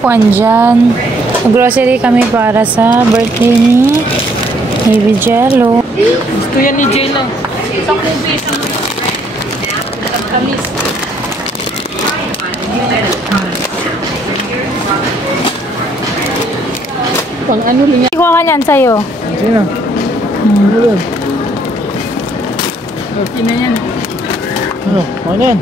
upuan dyan. Grocery kami para sa birthday ni Baby Jello. Gusto yan ni Jello. Isang piso. Kamis. Pang ano rin yan? Ikuha ka niyan sa'yo. Sino? Okay na yan. Ano? Ano yan?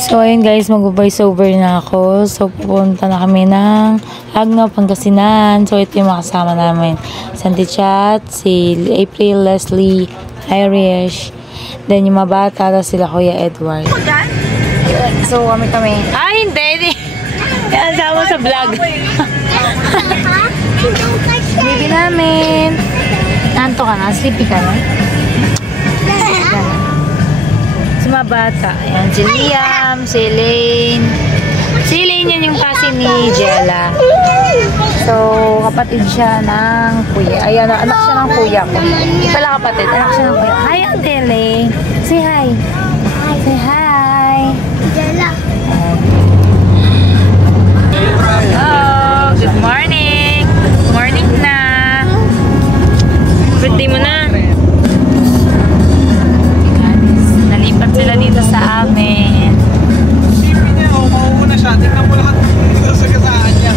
So, ayun guys, mag-voice over na ako. So, pupunta na kami ng Agno, Pangasinan. So, ito yung makasama namin. Santi Chat, si April, Leslie, Irish, then yung mga bata, tapos sila Kuya Edward. So, kami. Ay, hindi. Yan, sama sa vlog. Baby namin. Nanto ka na? Sleepy ka na? Si mga bata. Ayan, si Liam, si Elaine. Si Elaine yan yung kasi ni Jella. So, kapatid siya ng kuya. Ayan, anak siya ng kuya ko. Hindi pala kapatid, anak siya ng kuya. Hi, Ate Elaine. Say hi. Say hi. Jella. Oh, good morning. Morning na. Birthday mo na. Nalipat sila dito sa amin. Sipin niya, mauuna siya. Tingnan mo lahat ng sagasaan niya.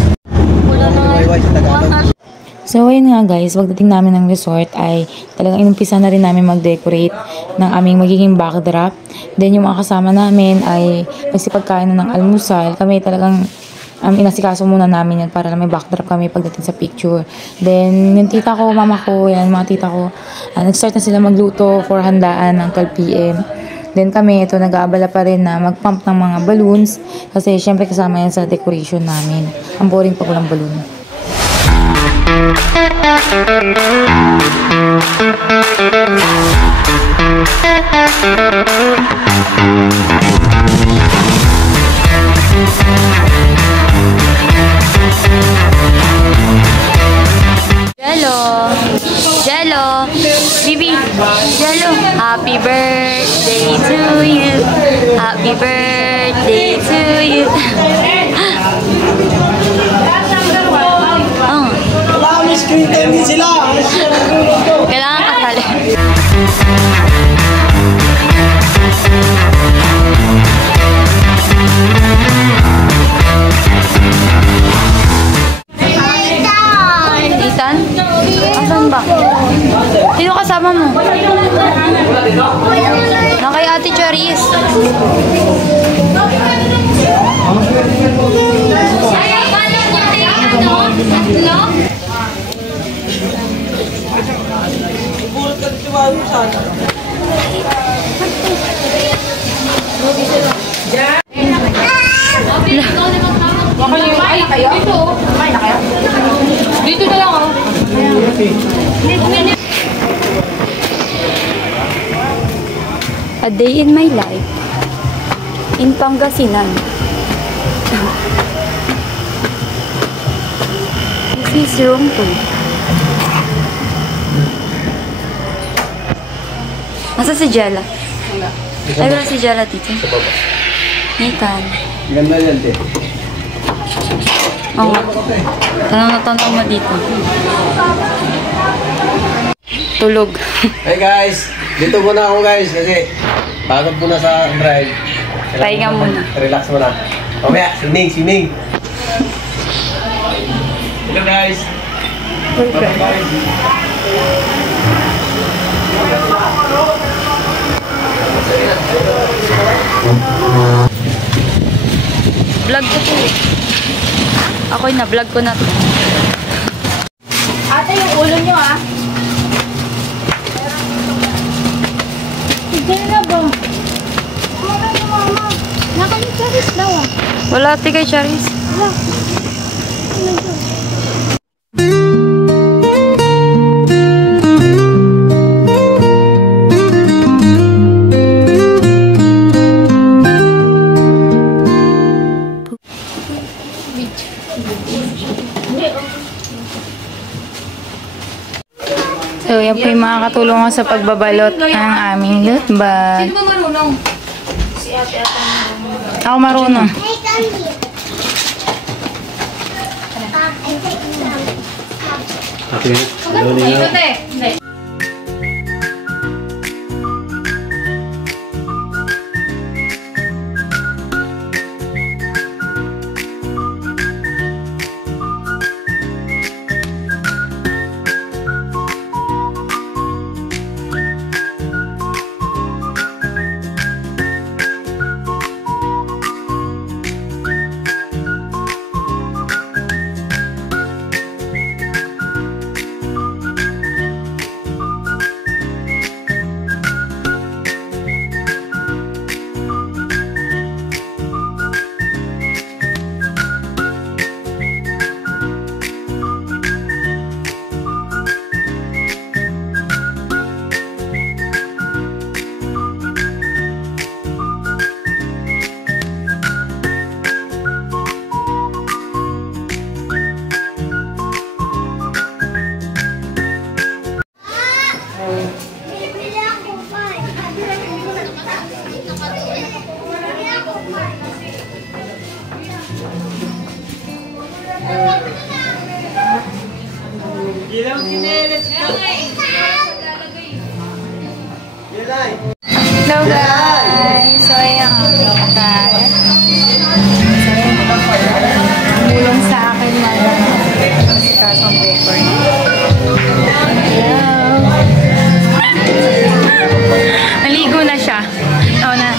So, ayun nga guys, pagdating namin ng resort ay talagang inumpisa na rin namin mag-decorate ng aming magiging backdrop. Then, yung mga kasama namin ay nagsipagkain na ng almusal. Kami talagang inasikaso muna namin yan para may backdrop kami pagdating sa picture. Then, yung tita ko, mama ko, yan, mga tita ko, nag-start na sila magluto for handaan ng 12 PM. Then kami, ito, nag-aabala pa rin na mag-pump ng mga balloons kasi syempre kasama yan sa decoration namin. Ang boring pa ko ng balloon. Jello, Bibi, Jello, happy birthday to you, happy birthday to you. Oh. Screen time din sila. Kailangan kasali. Ethan? Asan ba? Sino kasama mo? Na kay Ate Charis. Dito na lang ako. A day in my life in Pangasinan. This is room 2. Asa si Jella? Ay, wala si Jella dito. Sa baba. Nathan. Ganda yan, te. Oo nga. Tanong na tanong mo dito. Tulog. Hey guys, dito muna ako guys kasi pagod muna sa drive. Pahinga muna. Relax muna. Mamaya, swimming. Hello guys. Okay. Guys. Vlog ko to. Ako'y na-vlog ko na to. Ate, yung ulo nyo ah. Hindi na ba? Mama. Nakalit-charis daw ah. Wala ate kay Charis. Wala. So, yan po yung makakatulong ko sa pagbabalot ng aming loot bag. Sino ba marunong? Ako marunong. Sige. Ano niya? Hello guys! So ayan ang aming tat. Mulong sa akin na si Kasong Pepper. Hello! Naligo na siya. Oo na.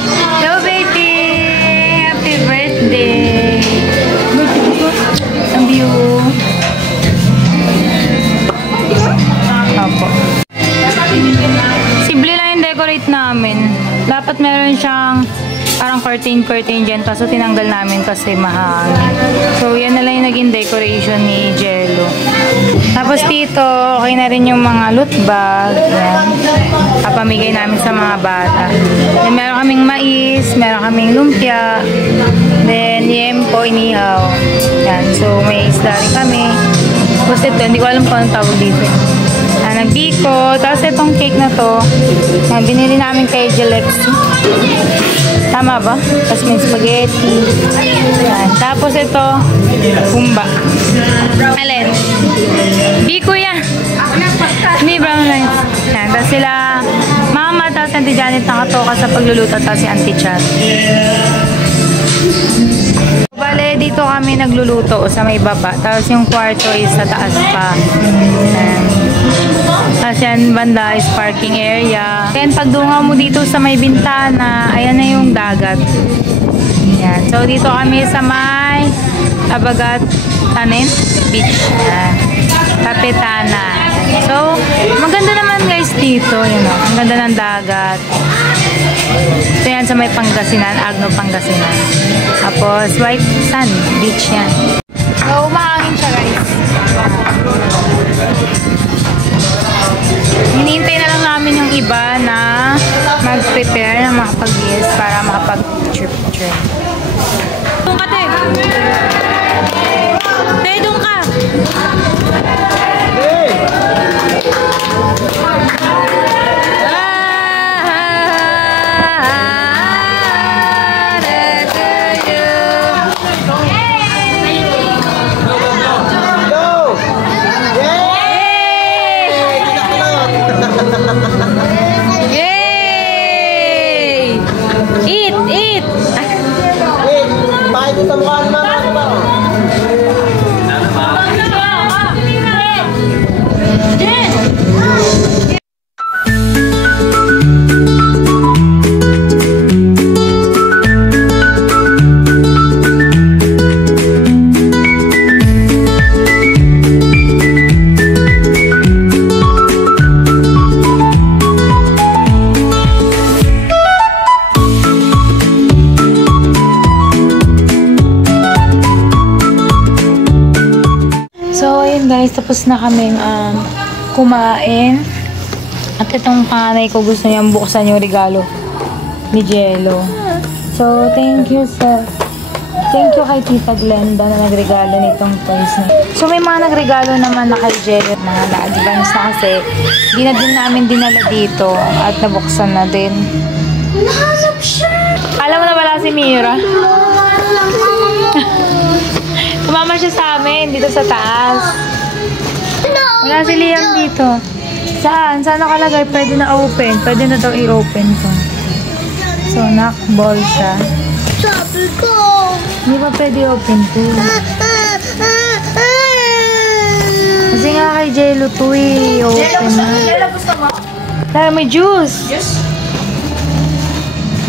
Hello baby! Happy birthday! Ang view. Opo. Simple lang yung decorate namin. Dapat meron siyang parang curtain dyan. Kaso tinanggal namin kasi mahangin. So, yan na lang yung naging decoration ni Jello. Tapos dito, okay na rin yung mga loot bag. Yan. Papamigay namin sa mga bata. Then, meron kaming mais, meron kaming lumpia. Then, yempo, inihaw. Yan. So, may isda rin kami. Tapos ito, hindi ko alam kung anong tawag dito. Nagbiko. Tapos itong cake na to, binili namin kay Jelexi. Tama ba? Tapos may spaghetti. Yan. Tapos ito, kumba. Alin? Biko yan. Hindi, brown rice. Yan. Tapos sila, mama, tapos Auntie Janet nakatoka sa pagluluto, tapos si Auntie Chat. Bale, dito kami nagluluto sa may baba. Tapos yung kwarto is sa taas pa. Tapos yan, banda is parking area. Then, pagdungaw mo dito sa may bintana, ayan na yung dagat. Yan. So, dito kami sa may Abagat Beach. Yan. Kapitana. So, maganda naman guys dito. You know, ang ganda ng dagat. So, yan sa may Pangasinan, Agno, Pangasinan. Tapos, White Sand Beach yan. So, mahangin siya guys. Hinihintay na lang namin yung iba na mag-prepare na makapag-yes para makapag-picture. Doon ka, te! Te, doon ka! Yay! Eat! Eat! Bakit ito mukha naman ba? Guys, tapos na kaming kumain. At itong panganay ko gusto niyang buksan yung regalo ni Jello. So, thank you kay Tita Glenda na nagregalo nitong toys niya. So, may mga nagregalo naman na kay Jello na na-advance na kasi hindi na din namin dinala dito at nabuksan na din. Nahanap siya! Alam mo na wala si Mira? Tumama siya sa amin dito sa taas. Wala si Liam dito. Saan? Saan nakalagay? Pwede na open. Pwede na daw i-open to. So, knockball siya. Sabi ko. Hindi ba pwede open to? Kasi nga kay Jello to eh. Open na. Jello gusto mo? Tara, may juice. Yes.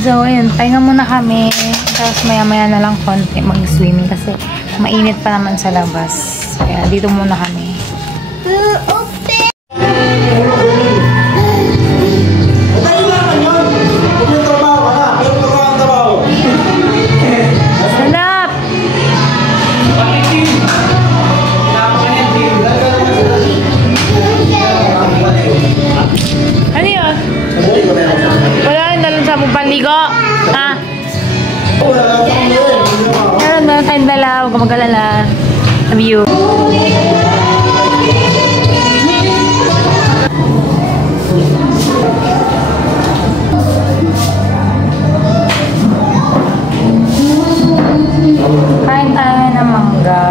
So, ayun. Pahinga muna kami. Tapos maya-maya na lang konti mag-swimming kasi mainit pa naman sa labas. Kaya dito muna kami. Open. Sarap! Ano yun? Wala rin dalang sa panligo. Ha? Meron tayong dala. Huwag ka mag-alala. Love you. Kain tayo ng mangga.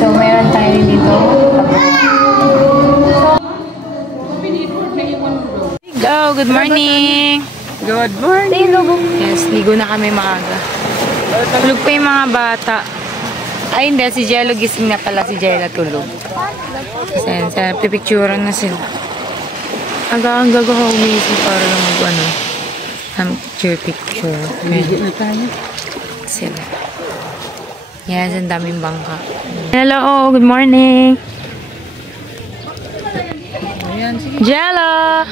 So, meron tayo dito. Go! Good morning! Good morning. Yes, ligo na kami maaga. Tulog pa yung mga bata. Ay, hindi. Si Jello gising na pala. Si Jello tulog. Kasi, pipicturean na sila. Ang gago ka umisip para lang mag-ano. Picture. Bigyan na tayo. Sila. Yes, ang daming bangka. Hello, good morning. Ayan, sige. Jello!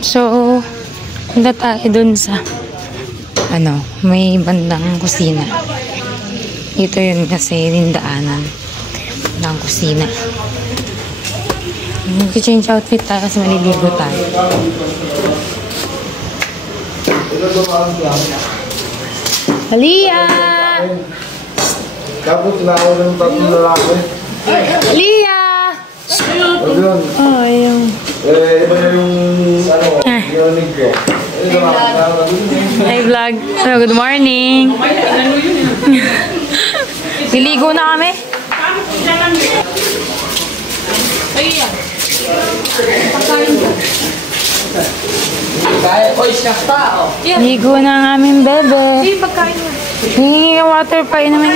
So, punta tayo dun sa may bandang kusina. Ito yun kasi yung daanan ng kusina. Mag-change outfit tayo kasi maliligo tayo. Alia! Tapos na ako ng tatlong lalaki. Alia! Ayun. Oh, ayun. Iba na yung yonig ko. Hi vlog. Hello, good morning. Liligo na kami. Ligo na ang aming bebe. Hingi ka water pa naman.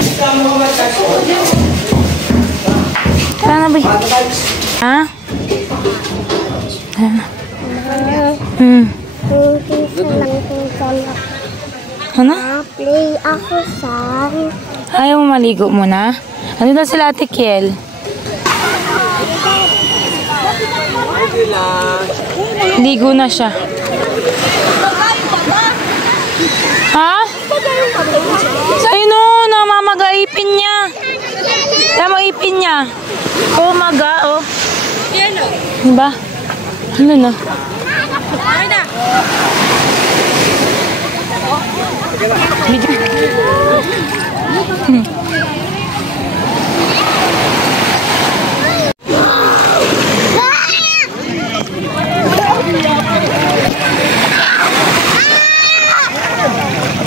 Sana ba? Ha? Ano? Play ako sa... Ayaw mo maligo muna? Ano na sila Ate Kiel? Ligo na siya. Ha? Ayun o, namamagaipin niya. Tama ipin niya. Oh, maga, oh. Diba? Ano na?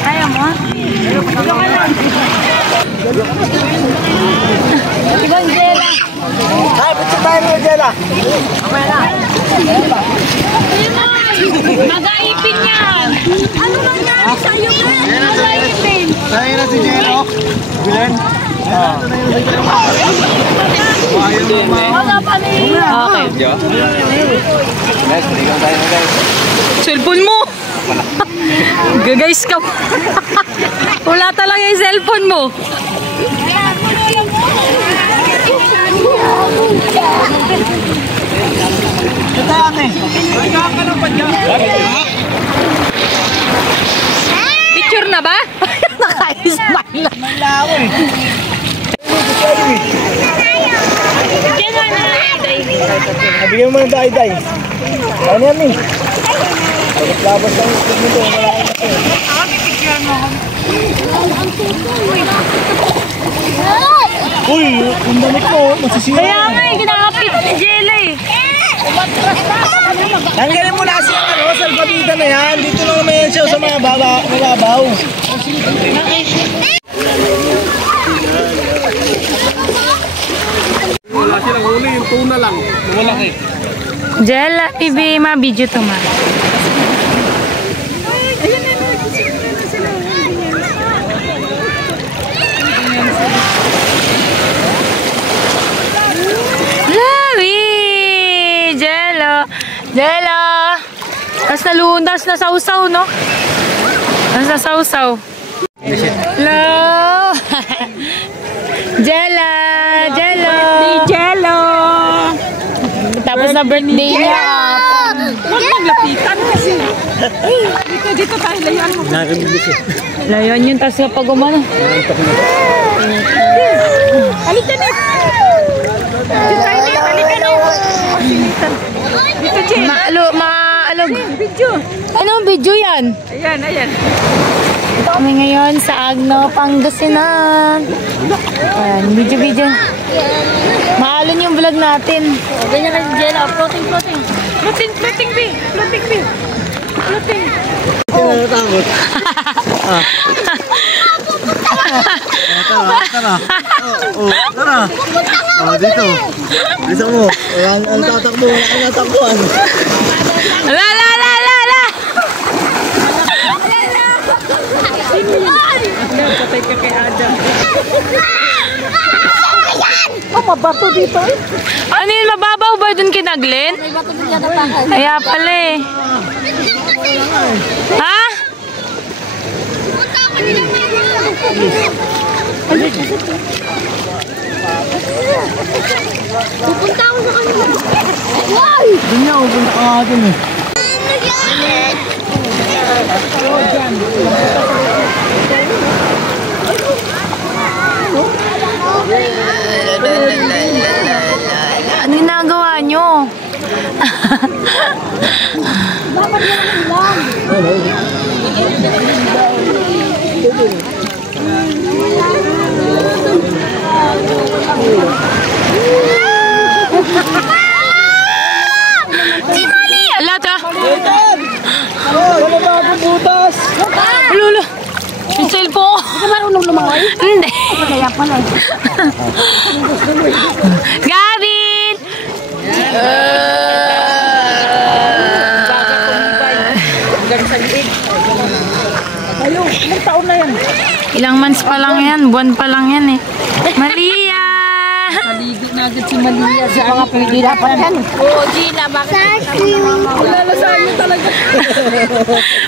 Ayaw mo? Ibang Jela. Ay, pizza tayo mga Jela. Magaipin yan. Ano nangyari sa'yo, Ben? Magaipin. Tayo na si Jelo. Bilen. Okay. Cellphone mo. Guys ka. Wala talaga yung cellphone mo. Picture na ba? Naka-smile. Nabigyan mo ng day-day. Ano yan eh? Labas lang yung food nito. Wala kang Uy, yung damit mo, masisira. Kaya nga eh, kinakapit ni Jela eh. Tanggalin mo na siya, salbabida na yan. Dito lang naman yan siya sa mga mababaw. Wala silang huli, yung tuna lang. Malaki. Jella, ibi, ma-video to ma. Lawi! Jello! Jello! Tas nalundas na sausaw, no? Tas na sausaw. Hello! Jello! Jello! Jello! Tapos na birthday niya. Huwag maglapitan kasi. Dito tayo, layuan mo. Layon yun, tapos kapag umano. Halika na. Dito, Jen. Maalog. Video. Anong video yan? Ayan, ayan. Kami ngayon sa Agno, Pangasinan. Ayan, video. Maalon yung vlog natin. Ganyan na si Jella. Floating. Floating, B. Floating. Tinatakot. Tara. Dito. Bisa mo. Ang tatakbo. Ang tatakbuhan. La! Patay ka kay Adam. Mabato dito. Ano yun, mababaw ba dun kinaglen? Kaya pala eh. Ha? Pupunta ako sa kanila. Doon niya, pupunta ka nga dun eh. Ano ginagawa nyo? Alata! Wala ba akong butas? Lolo! Yung cellphone! Hindi ka marunong lumangoy? Hindi! Kaya pala. Gavin! Ayo, ilang taon na yan? Ilang months pa lang yan, buwan pa lang yan eh. Malia! Maligo na agad si Malia. Sa mga pwede dapat yan. Oo, Gina, bakit? Lalasahan mo talaga.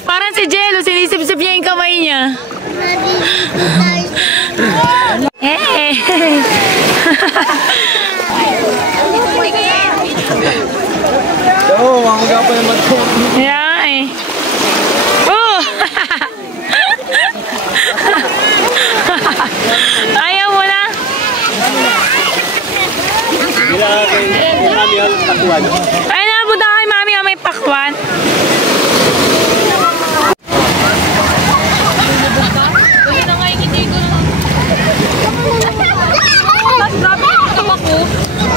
Parang si Jello, sinisip-sip niya yung kamay niya. Eh! Oo, mga pa naman ko. Yeah eh. Oh! Ayaw mo na? Ay, nabuta kay mami o may pakwan.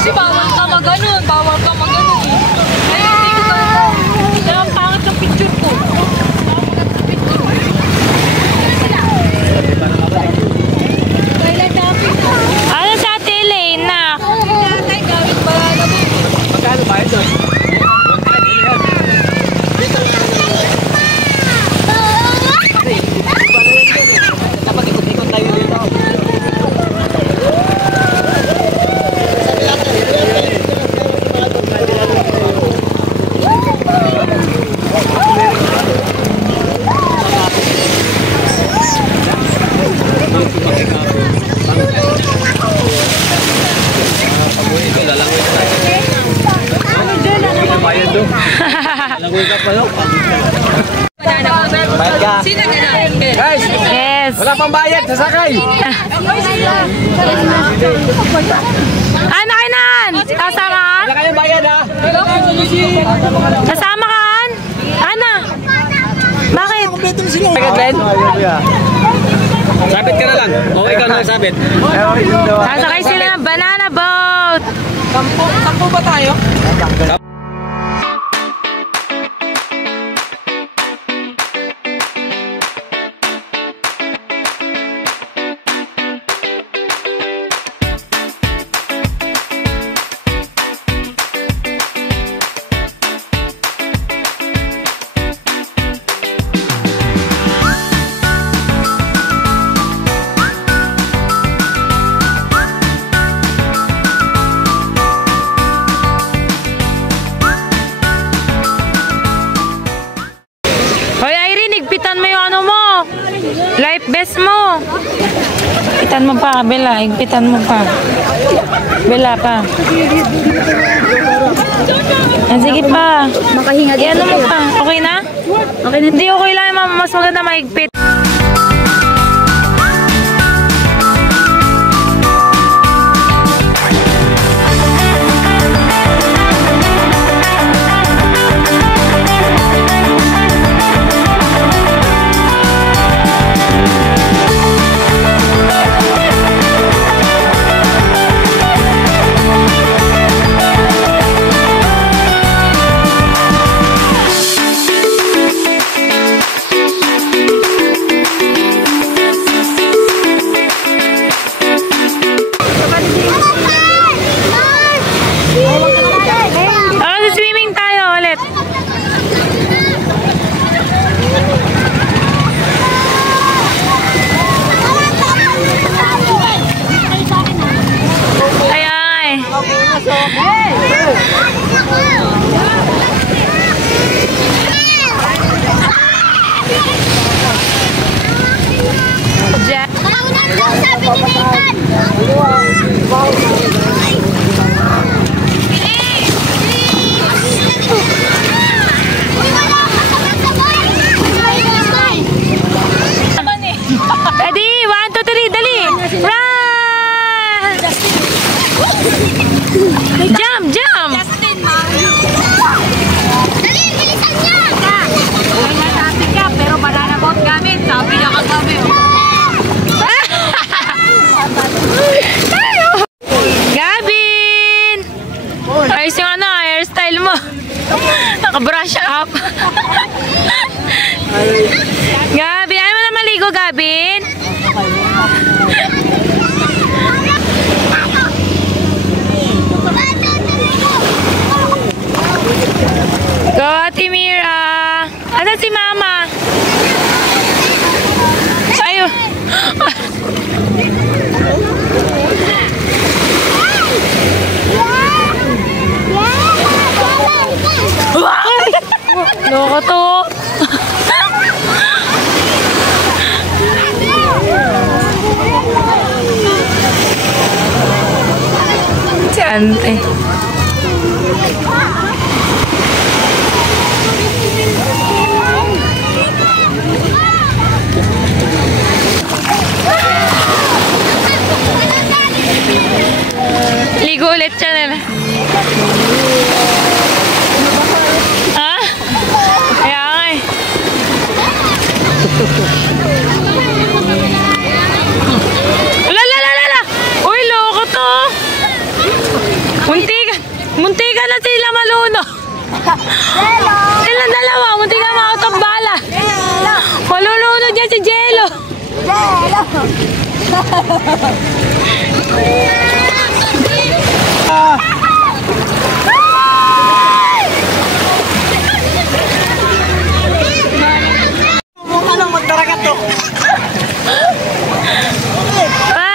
Kasi bawal ka mag-ganon. Bawal ka mag-ganon eh. Kaya hindi ko ka. Kaya ang pangit ng picture ko. Ano sa tele, nak? Tatay, gamit ba na mo? Magkano ba ito? Dapat ikot-ikot tayo dito. Langoy ka pa yun. Bayad ka. Sino ka na? Guys, Yes. wala pang bayad, sasakay. Ano kainan? Kasama ka? Wala kayong bayad ha. Kasama ka? Ana? Bakit? Bayad Ben? Sabit ka na lang. O ikaw na sabit. Sasakay sila ng banana boat. Sampo ba tayo? Best mo. Higpitan mo pa, Bella. Higpitan mo pa. Bella pa. Sige pa. Makahinga din. Ano mo pa? Okay na? Okay na. Hindi, okay lang. Mas maganda mahigpit. Naka-brush up. Gabi, ayaw mo na maligo, Gabin? Go, Ate Mira. Asan si Mama? Ayaw. Loko to. Ante. Ligo ulit siya nila. Ha? Kaya nga eh. Lalalala! Uy, loko to! Muntikan na sila maluno. Silang dalawa, muntikan ma-out of bala. Malulunod dyan si Jello.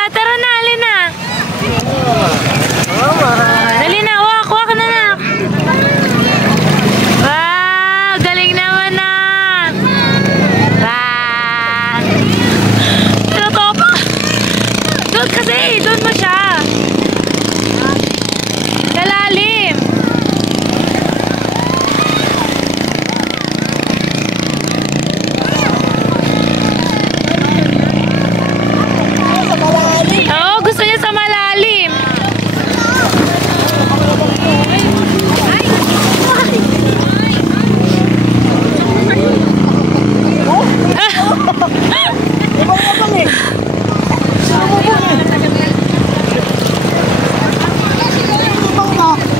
Tara na, alin na. Dali na, walk na na. Wow, galing naman na. Wow. Ano to pa? Doon kasi, doon mo siya. Kalalim. Oo, gusto niya sa malalim.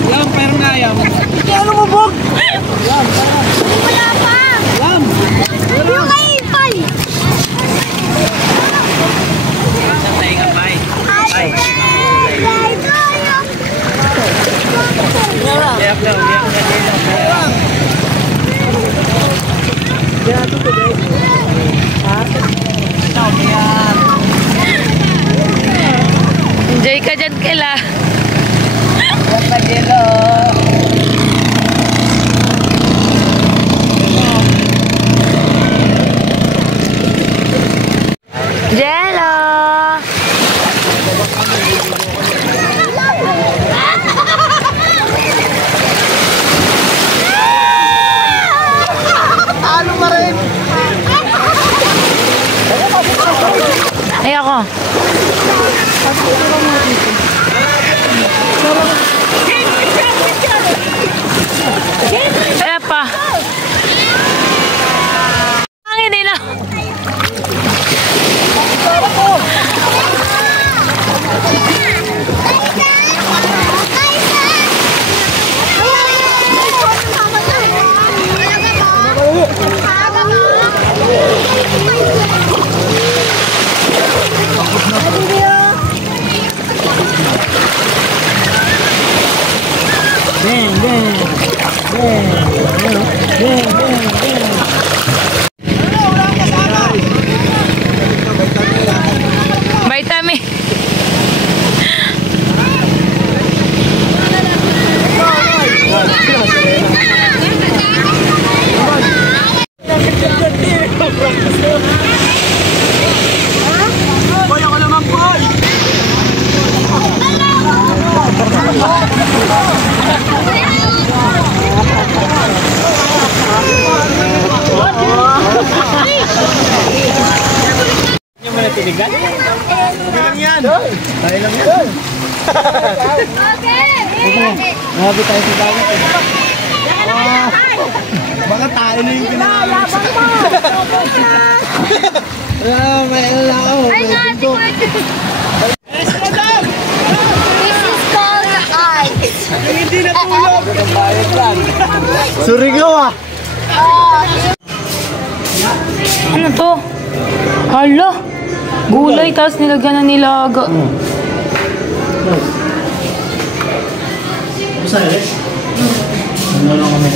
Yam, pero nga yam. Ano mo, Bog? Wala pa. Yam. Yung kay Ipay. Enjoy ka dyan, Kela. Talo pa rin. Ay, ako. Epa. Hangin nila. Vitamin. Boy, ako naman, boy. Yung mga tinigan? Okay lang yan. Tayo lang yan. Grabe tayo sa dagat. Baka tayo na yung pinakalas. May alam ako. This is called ice. Hindi na tulog. Surigao ah. Ano to? Hala. Gulay, tapos nilagyan na nilaga.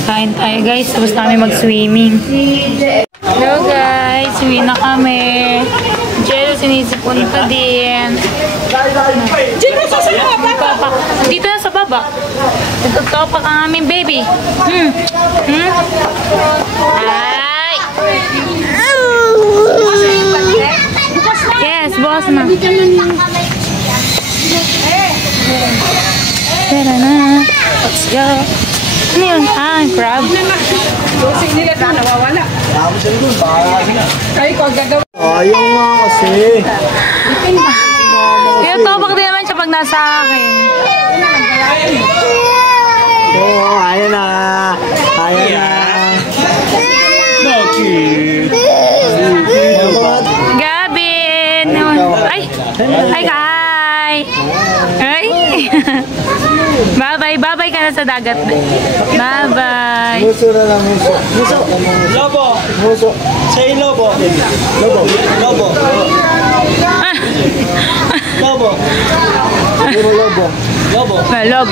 Kain tayo guys, tapos namin mag-swimming. Hello guys, uwi na kami. Jello, sinisipon pa din. Jello, sa baba? Dito na sa baba. Nagtagtopak ang aming baby. Ay! Yes, boss na. Tara na. Let's go. Ano yun? Ah, crab. Ayaw nga kasi. Kaya topak din naman siya pag nasa akin. Oo, ayaw na. Ayaw na. Gabin! Ay! Ay, Kai! Ay! Bye-bye! Bye-bye ka na sa dagat. Bye-bye! Muso na lang, muso. Muso. Lobo. Muso. Say lobo. Lobo. Lobo. Lobo. Puro lobo. Lobo. Lob.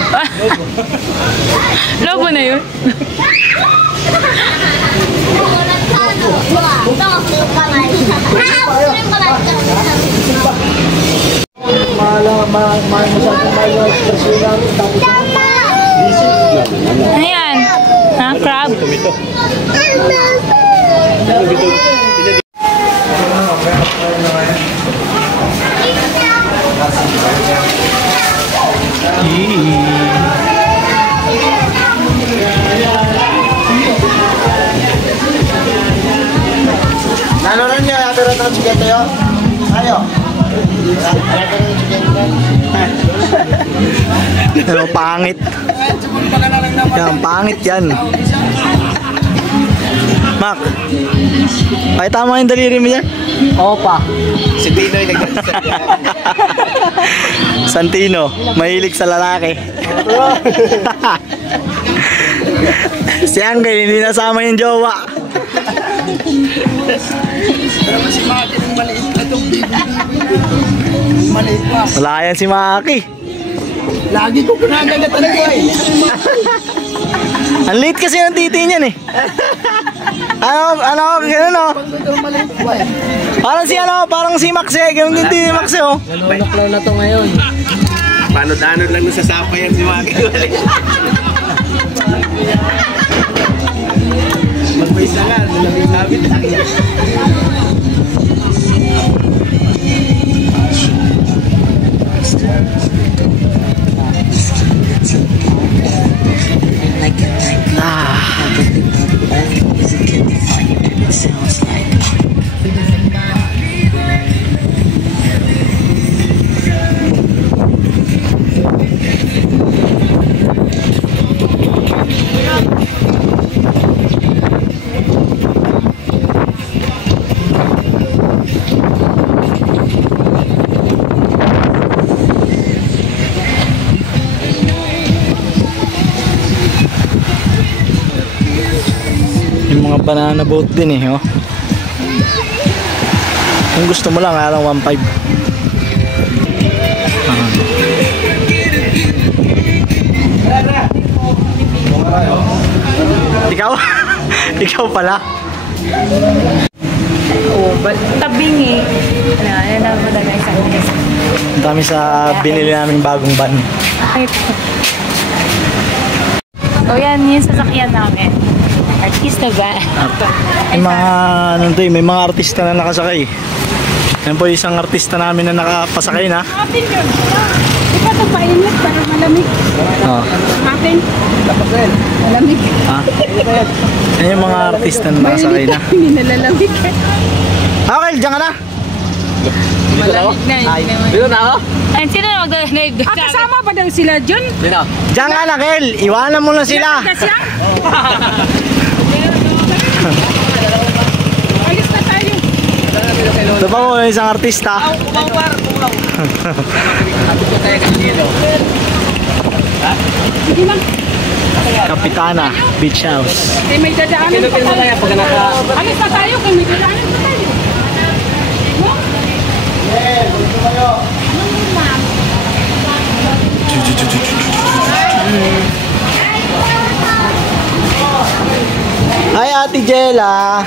Lobo na yun. Mahal mo sa akin may expression namin. Tapos Ano yan? Ha? Crab? Nanonood niya, pero ito ang sige tayo. Ayo. Pero pangit. Yan, pangit yan. Mac. Ay, tama yung daliri mo yan? Opa. Si Tino yung nagdasal. Santino, mahilig sa lalaki. Si Angel, hindi nasama yung jowa. Si Maki ng maliit na itong maliit pa. Wala yan si Maki. Lagi ko pinagagatan ko eh. Ang liit kasi yung titi niyan eh. Ganun o. Parang si Max eh. Ganun din si Max eh oh. Nanunoklaw na to ngayon. Panod-anod lang sa sapa yan si Maki. Magpaisa nga, nalabing sabit. Ah. mga banana boat din eh, oh. Kung gusto mo lang, alang 1.5. Ikaw? Ikaw pala? Oh, tabingi. Ano na ba na guys? Ang dami sa binili namin bagong van. So yan, yung sasakyan namin. Artista ba? May mga, ano to, may mga artista na nakasakay. Yan po isang artista namin na nakapasakay na. Atin yun. Ika ito painit para malamig. Oh. Atin. Malamig. Ha? Yan yung mga artista na nakasakay na. Hindi nalalamig. Okay, diyan ka na. Malamig na. Dito na ako? Ay, sino na mag-live? Kasama ba daw sila dyan? Dito. Diyan ka na, Kel. Iwanan mo na sila. Kasya? Ayos na tayo. Ito pa mo, isang artista. Sige lang. Kapitana, Beach House. Eh, may dadaanan pa tayo. Alis na tayo kung may dadaanan pa tayo. Hi, Ate Jella.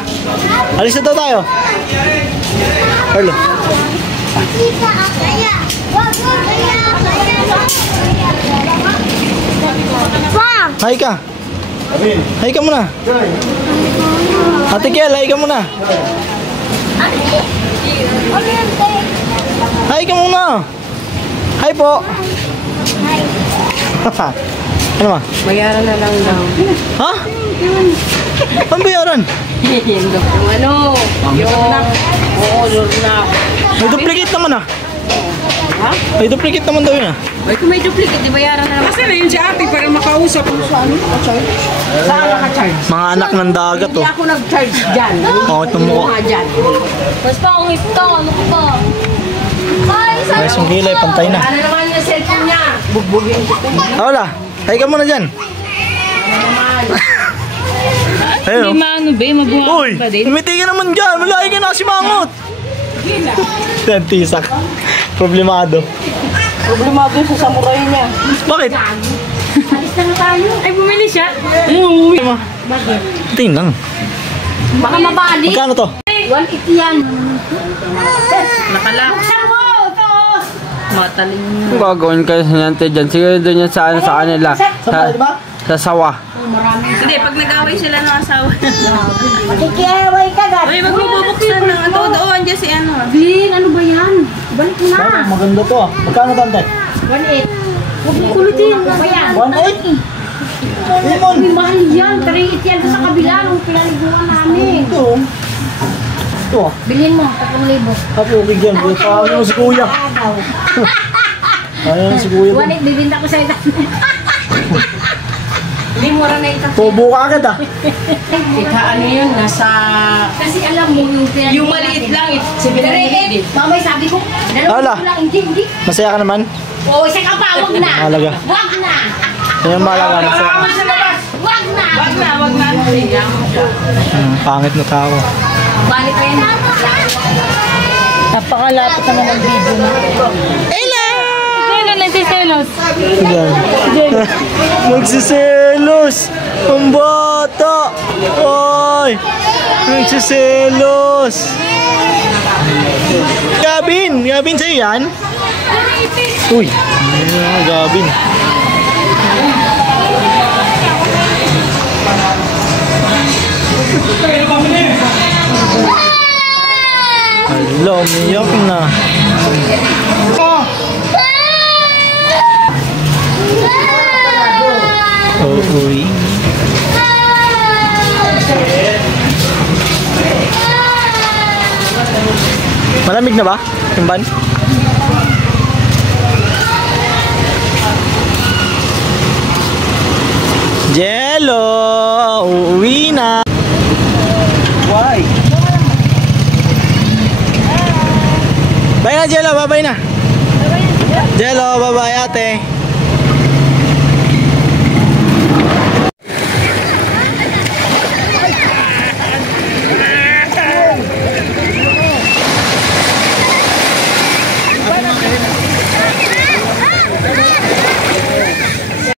Alis na daw tayo. Hello. Hi ka. Hi ka muna. Ate Kel, hi ka muna. Hi ka muna. Hi po. Ano ba? Bayaran na lang daw. Ha? Ang bayaran? Yung ano? Yung na. May duplicate naman ah. Ha? May duplicate naman daw yun ah. Ay, kung may duplicate, di bayaran na lang. Kasi na yun si ate para makausap. Saan naka-charge? Saan naka-charge? Mga anak ng dagat Hindi oh. ako nag-charge dyan. Oo, ito mo. Mga dyan. Basta kung ito, ano ko ba? Guys, yung kilay, pantay na. Ano naman yung cellphone niya? Bubugin ko. Hola, hi ka muna dyan. Ayun Hindi oh. maano ba? Mabuha Uy, pa din. umiti ka naman dyan. Malahi ka na si Mangot. Yan, tisak. Problemado. Problemado sa samurai niya. Bakit? Alis na nga tayo. Ay, bumili siya. Ayun, uuwi mo. Tingin lang. Baka mabali. Magkano to? 180 yan. Nakala. Mataling. Kung gagawin kayo sa nante dyan, siguro doon yan sa, ano, sa kanila. Saan ba? Sa sawa. Hindi, pag nag-away sila ng asawa. Magkikiyaway ka dad. Ay, magbubuksan ng ano. Doon dyan si ano. Bin, ano ba yan? Balik mo na. Maganda to ah. Magkano tante? 1.8. Huwag mo kulitin. Ano ba yan? 1.8? Limon. May mahal yan. 3.8 yan sa kabila nung pinaliguan namin. Ito. Ito ah. Bilhin mo, 3,000. Happy okay dyan. Paano mo si kuya? Ayun si kuya. 1.8, bibinta ko sa ito. Hindi mura na ito. Tubo ka agad ah. Ika ano yun, nasa... Kasi alam mo yung pinaliguan. Yung maliit lang, 700. Mamay sabi ko, Ala. dalawa lang, hindi. Masaya ka naman? Oo, isa ka pa, wag na. Malaga. Wag na. Yan malaga. Masaya ka. Wag na. Wag na. Pangit na tao. Balik pa yan. Napakalapit naman ng video na. Hello! Hello, nagsiselos. Yan. Magsiselos! Ang bata! Ay! Magsiselos! Gabin! Gabin sa'yo yan? Uy! Gabin. Hello, umiyak na. Uy. Malamig na ba? Yung van? Jello! Uuwi na! Why? Bye na, Jello! Bye-bye na! Jello, bye-bye ate!